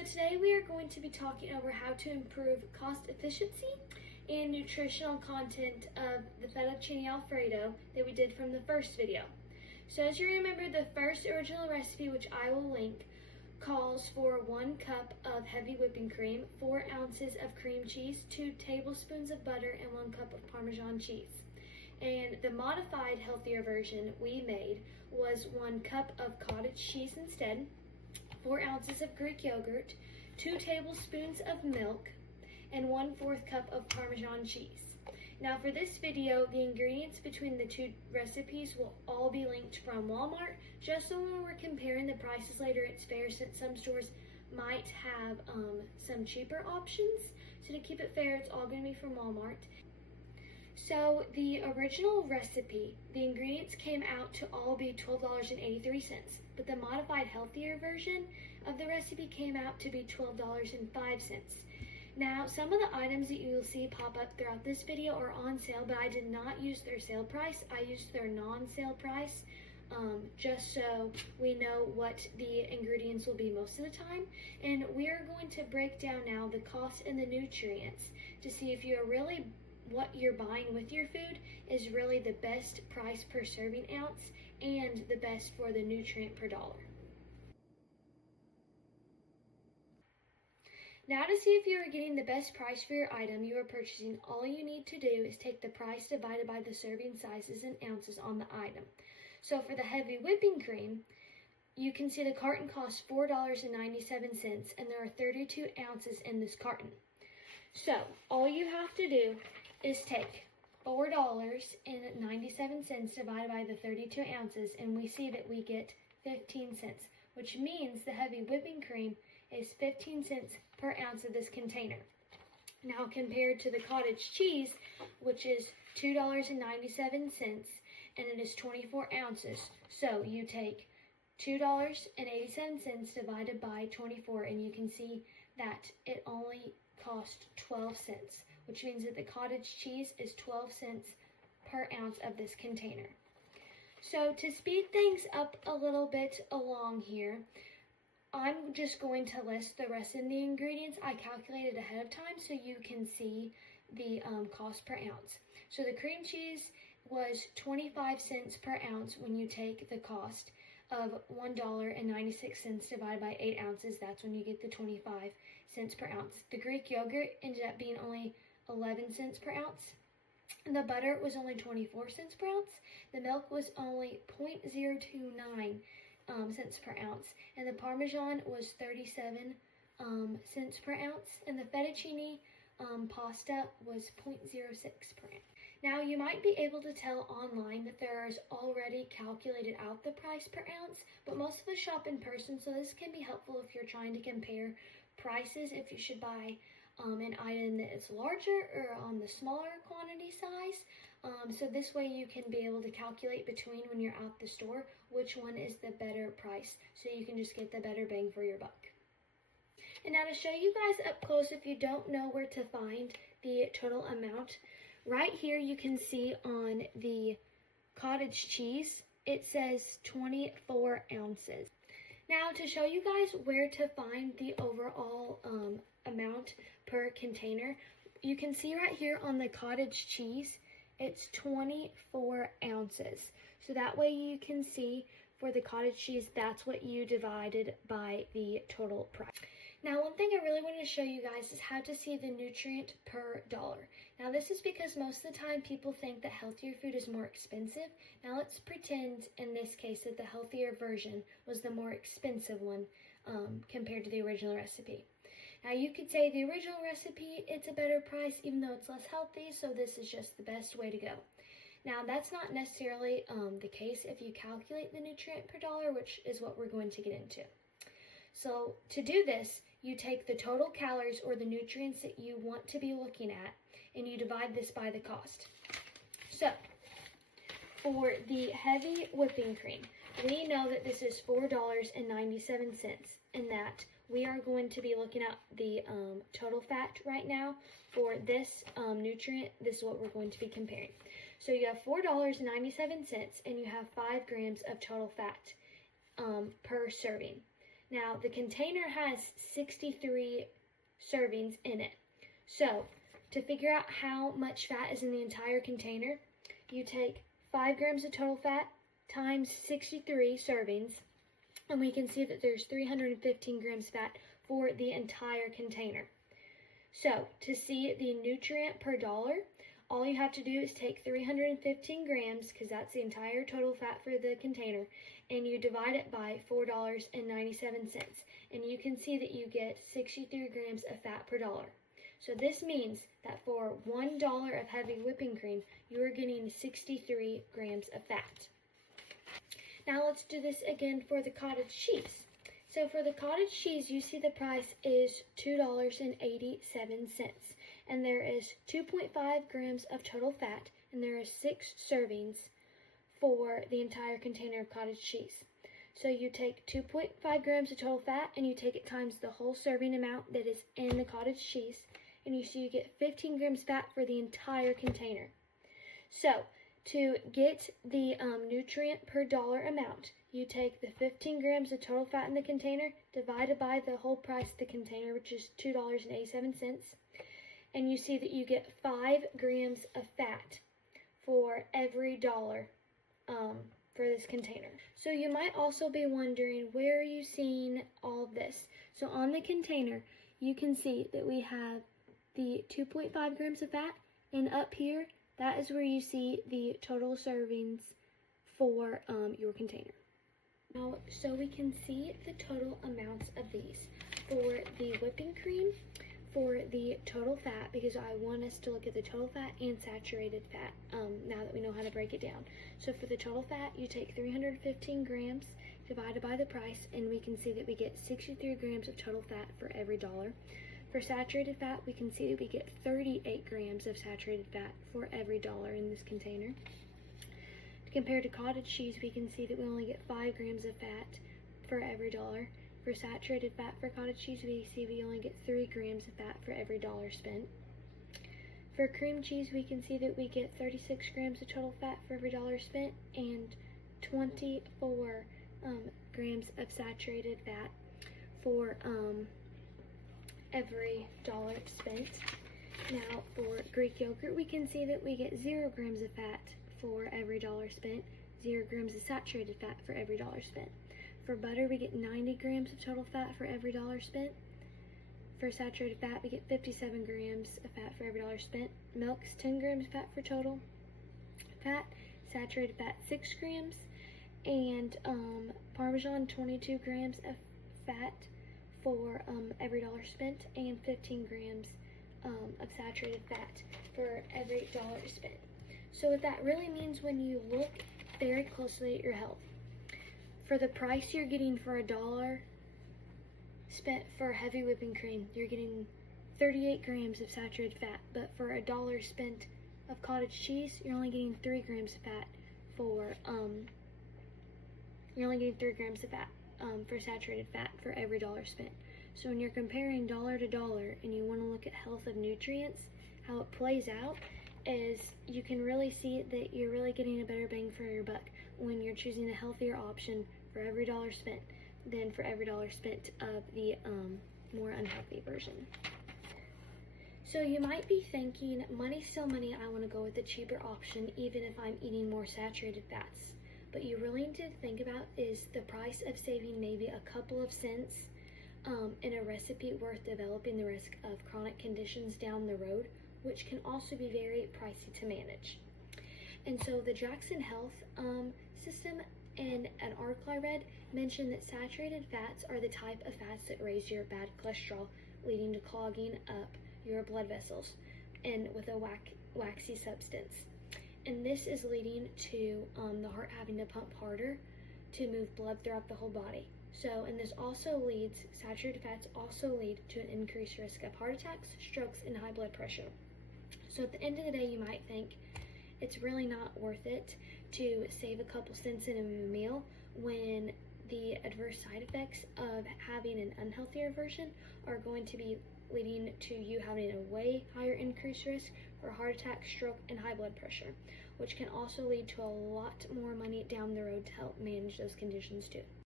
So today we are going to be talking over how to improve cost efficiency and nutritional content of the Fettuccine Alfredo that we did from the first video. So as you remember, the first original recipe, which I will link, calls for 1 cup of heavy whipping cream, 4 ounces of cream cheese, 2 tablespoons of butter, and 1 cup of Parmesan cheese. And the modified, healthier version we made was 1 cup of cottage cheese instead, 4 ounces of Greek yogurt, 2 tablespoons of milk, and 1/4 cup of Parmesan cheese. Now for this video, the ingredients between the two recipes will all be linked from Walmart, just so when we're comparing the prices later, it's fair since some stores might have some cheaper options. So to keep it fair, it's all going to be from Walmart. So the original recipe, the ingredients came out to all be $12.83, but the modified healthier version of the recipe came out to be $12.05. Now, some of the items that you will see pop up throughout this video are on sale, but I did not use their sale price. I used their non-sale price, just so we know what the ingredients will be most of the time. And we are going to break down now the cost and the nutrients to see if you're really what you're buying with your food is really the best price per serving ounce and the best for the nutrient per dollar. Now to see if you are getting the best price for your item you are purchasing, all you need to do is take the price divided by the serving sizes and ounces on the item. So for the heavy whipping cream, you can see the carton costs $4.97 and there are 32 ounces in this carton. So all you have to do is take $4.97 divided by the 32 ounces, and we see that we get 15 cents, which means the heavy whipping cream is 15 cents per ounce of this container. Now compared to the cottage cheese, which is $2.97, and it is 24 ounces. So you take $2.87 divided by 24, and you can see that it only cost 12 cents, which means that the cottage cheese is 12 cents per ounce of this container. So to speed things up a little bit along here, I'm just going to list the rest of the ingredients I calculated ahead of time so you can see the cost per ounce. So the cream cheese was 25 cents per ounce when you take the cost of $1.96 divided by 8 ounces. That's when you get the 25 cents per ounce. The Greek yogurt ended up being only 11 cents per ounce. The butter was only 24 cents per ounce. The milk was only 0.029 cents per ounce. And the Parmesan was 37 cents per ounce. And the fettuccine pasta was 0.06 per ounce. Now you might be able to tell online that there is already calculated out the price per ounce, but most of us shop in person, so this can be helpful if you're trying to compare prices, if you should buy an item that is larger or on the smaller quantity size. So this way you can be able to calculate between when you're out the store which one is the better price, so you can just get the better bang for your buck. And now to show you guys up close, if you don't know where to find the total amount, right here you can see on the cottage cheese, it says 24 ounces. Now to show you guys where to find the overall amount per container, you can see right here on the cottage cheese, it's 24 ounces. So that way you can see for the cottage cheese, that's what you divided by the total price. Now, one thing I really wanted to show you guys is how to see the nutrient per dollar. Now, this is because most of the time people think that healthier food is more expensive. Now, let's pretend in this case that the healthier version was the more expensive one compared to the original recipe. Now, you could say the original recipe, it's a better price even though it's less healthy, so this is just the best way to go. Now, that's not necessarily the case if you calculate the nutrient per dollar, which is what we're going to get into. So to do this, you take the total calories or the nutrients that you want to be looking at, and you divide this by the cost. So for the heavy whipping cream, we know that this is $4.97, and that we are going to be looking at the total fat right now for this nutrient. This is what we're going to be comparing. So you have $4.97 and you have 5 grams of total fat per serving. Now, the container has 63 servings in it. So, to figure out how much fat is in the entire container, you take 5 grams of total fat times 63 servings, and we can see that there's 315 grams fat for the entire container. So, to see the nutrient per dollar, all you have to do is take 315 grams, because that's the entire total fat for the container, and you divide it by $4.97. And you can see that you get 63 grams of fat per dollar. So this means that for $1 of heavy whipping cream, you are getting 63 grams of fat. Now let's do this again for the cottage cheese. So for the cottage cheese, you see the price is $2.87. And there is 2.5 grams of total fat, and there are 6 servings for the entire container of cottage cheese. So you take 2.5 grams of total fat, and you take it times the whole serving amount that is in the cottage cheese, and you see you get 15 grams fat for the entire container. So to get the nutrient per dollar amount, you take the 15 grams of total fat in the container divided by the whole price of the container, which is $2.87, and you see that you get 5 grams of fat for every dollar for this container. So you might also be wondering, where are you seeing all of this? So on the container, you can see that we have the 2.5 grams of fat, and up here, that is where you see the total servings for your container. Now, so we can see the total amounts of these. For the whipping cream, for the total fat, because I want us to look at the total fat and saturated fat now that we know how to break it down. So for the total fat, you take 315 grams divided by the price, and we can see that we get 63 grams of total fat for every dollar. For saturated fat, we can see that we get 38 grams of saturated fat for every dollar in this container. Compared to cottage cheese, we can see that we only get 5 grams of fat for every dollar. For saturated fat for cottage cheese, we see we only get 3 grams of fat for every dollar spent. For cream cheese, we can see that we get 36 grams of total fat for every dollar spent, and 24 grams of saturated fat for every dollar spent. Now, for Greek yogurt, we can see that we get 0 grams of fat for every dollar spent, 0 grams of saturated fat for every dollar spent. For butter, we get 90 grams of total fat for every dollar spent. For saturated fat, we get 57 grams of fat for every dollar spent. Milk is 10 grams of fat for total fat. Saturated fat, 6 grams. And Parmesan, 22 grams of fat for every dollar spent, and 15 grams of saturated fat for every dollar spent. So what that really means, when you look very closely at your health, for the price you're getting for $1 spent for heavy whipping cream, you're getting 38 grams of saturated fat. But for $1 spent of cottage cheese, you're only getting 3 grams of fat for for saturated fat for every dollar spent. So when you're comparing dollar to dollar and you want to look at health of nutrients, how it plays out is you can really see that you're really getting a better bang for your buck when you're choosing a healthier option for every dollar spent than for every dollar spent of the more unhealthy version. So you might be thinking, money's still money, I want to go with the cheaper option even if I'm eating more saturated fats. But you really need to think about is the price of saving maybe a couple of cents in a recipe worth developing the risk of chronic conditions down the road, which can also be very pricey to manage. And so the Jackson Health system, in an article I read, mentioned that saturated fats are the type of fats that raise your bad cholesterol, leading to clogging up your blood vessels and with a waxy substance. And this is leading to the heart having to pump harder to move blood throughout the whole body. So, and this also leads, saturated fats also lead to an increased risk of heart attacks, strokes, and high blood pressure. So at the end of the day, you might think it's really not worth it to save a couple cents in a meal when the adverse side effects of having an unhealthier version are going to be leading to you having a way higher increased risk for heart attack, stroke, and high blood pressure, which can also lead to a lot more money down the road to help manage those conditions too.